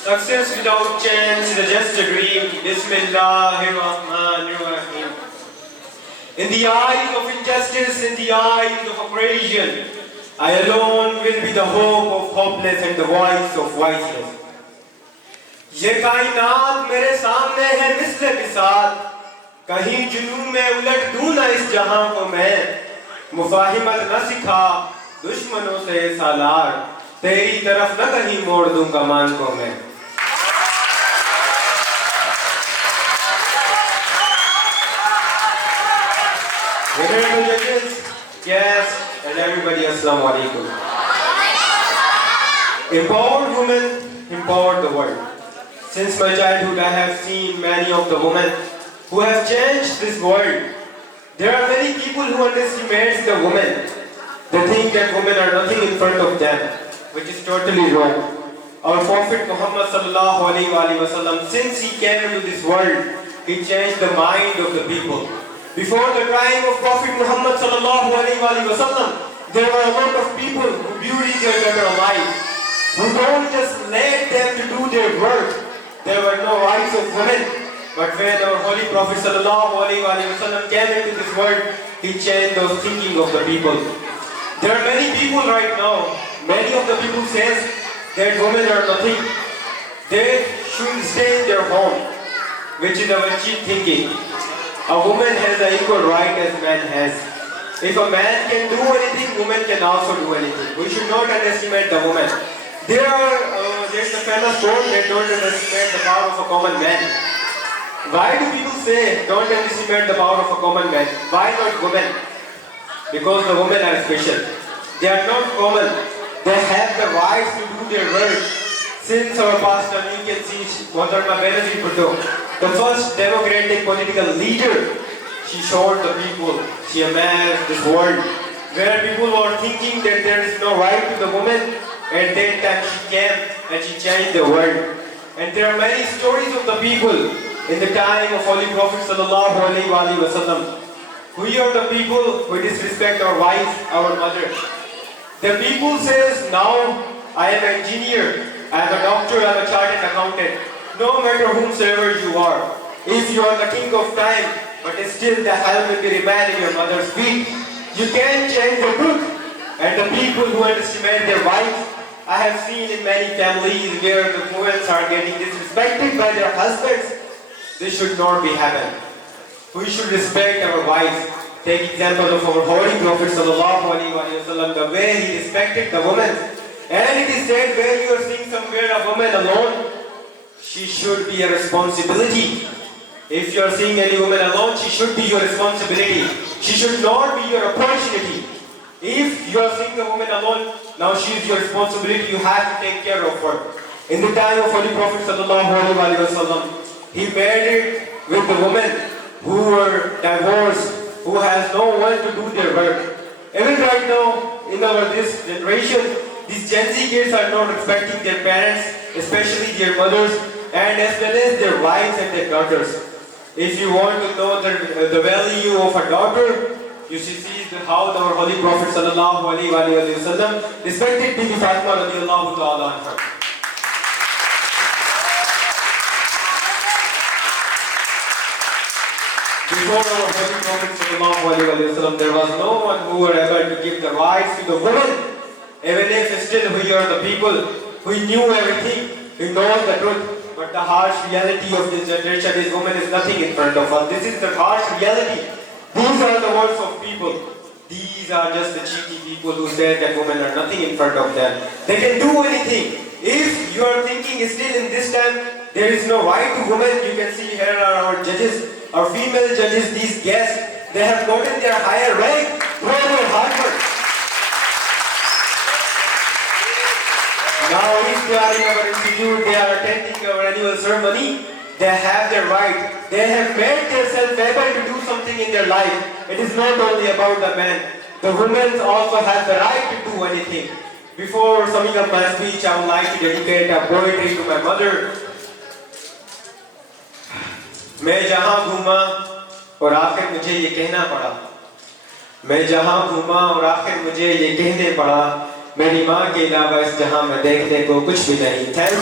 Success without chance is just a dream. Bismillahirrahmanirrahim. In the eyes of injustice, in the eyes of oppression, I alone will be the hope of hopeless and the voice of voiceless. ये कायनात मेरे सामने है मिस्ले बिसात, कहीं जुनून में उलट दूं ना इस जहां को मैं, मुफाहिमत न सिखा दुश्मनों से सालार, तेरी तरफ न कहीं मोड़ दूं कमान को मैं. Venerable judges, guests, and everybody, Assalamu alaikum. Empowered women empowered the world. Since my childhood, I have seen many of the women who have changed this world. There are many people who underestimate the women. They think that women are nothing in front of them, which is totally wrong. Our Prophet Muhammad sallallahu alaihi wasallam, since he came into this world, he changed the mind of the people. Before the time of Prophet Muhammad sallallahu alaihi wasallam, there were a lot of people who viewed each other alike, who don't just let them to do their work. There were no rights of women. But when our Holy Prophet sallallahu alaihi wasallam came into this world, he changed the thinking of the people. There are many people right now, many of the people says that women are nothing. They should stay in their home, which is our cheap thinking. A woman has an equal right as man has. If a man can do anything, woman can also do anything. We should not underestimate the woman. There's a famous quote that don't underestimate the power of a common man. Why do people say don't underestimate the power of a common man? Why not women? Because the women are special. They are not common. They have the rights to do their work. Since our past time, you can see Mahatma Benazir Bhutto, the first democratic political leader. She showed the people, she amassed this world, where people were thinking that there is no right to the woman. At that time she came and she changed the world. And there are many stories of the people in the time of Holy Prophet sallallahu alaihi wasallam. We are the people who disrespect our wives, our mothers. The people says, now I am an engineer, I am a doctor, I am a chartered accountant. No matter whomsoever you are, if you are the king of time, but still the helm will be remain in your mother's feet, you can change the truth. And the people who underestimate their wives, I have seen in many families where the women are getting disrespected by their husbands. This should not be happening. We should respect our wives. Take example of our Holy Prophet sallallahu alaihi wasallam, the way he respected the woman. And it is said, when you are seeing somewhere a woman alone, she should be a responsibility. If you are seeing any woman alone, she should be your responsibility. She should not be your opportunity. If you are seeing the woman alone, now she is your responsibility. You have to take care of her. In the time of Holy Prophet sallallahu alaihi wasallam, he married with the women who were divorced, who has no one to do their work. Even right now, in this generation, these Gen Z kids are not respecting their parents, especially their mothers, and as well as their wives and their daughters. If you want to know the value of a daughter, you should see how our Holy Prophet sallallahu alaihi wasallam respected Bibi Fatima radiyallahu ta'ala anha. Before our Holy Prophet sallallahu alaihi wasallam, there was no one who were able to give the rights to the woman. Even if still we are the people who knew everything, who knows the truth, but the harsh reality of this generation is woman is nothing in front of us. This is the harsh reality. These are the words of people. These are just the cheeky people who say that women are nothing in front of them. They can do anything. If you are thinking still in this time, there is no right to women, you can see here are our judges, our female judges, these guests, they have gotten their higher rank through their hard work. Now if they are in our institute, they are attending our annual ceremony, they have their right. They have made themselves able to do something in their life. It is not only about the men. The women also have the right to do anything. Before summing up my speech, I would like to dedicate a poetry to my mother. मैं जहाँ घूमा और आखिर मुझे ये कहना पड़ा, मैं जहाँ घूमा और आखिर मुझे ये कहने पड़ा, मेरी माँ के अलावा इस जहाँ में देखने को कुछ भी नहीं। Thank you.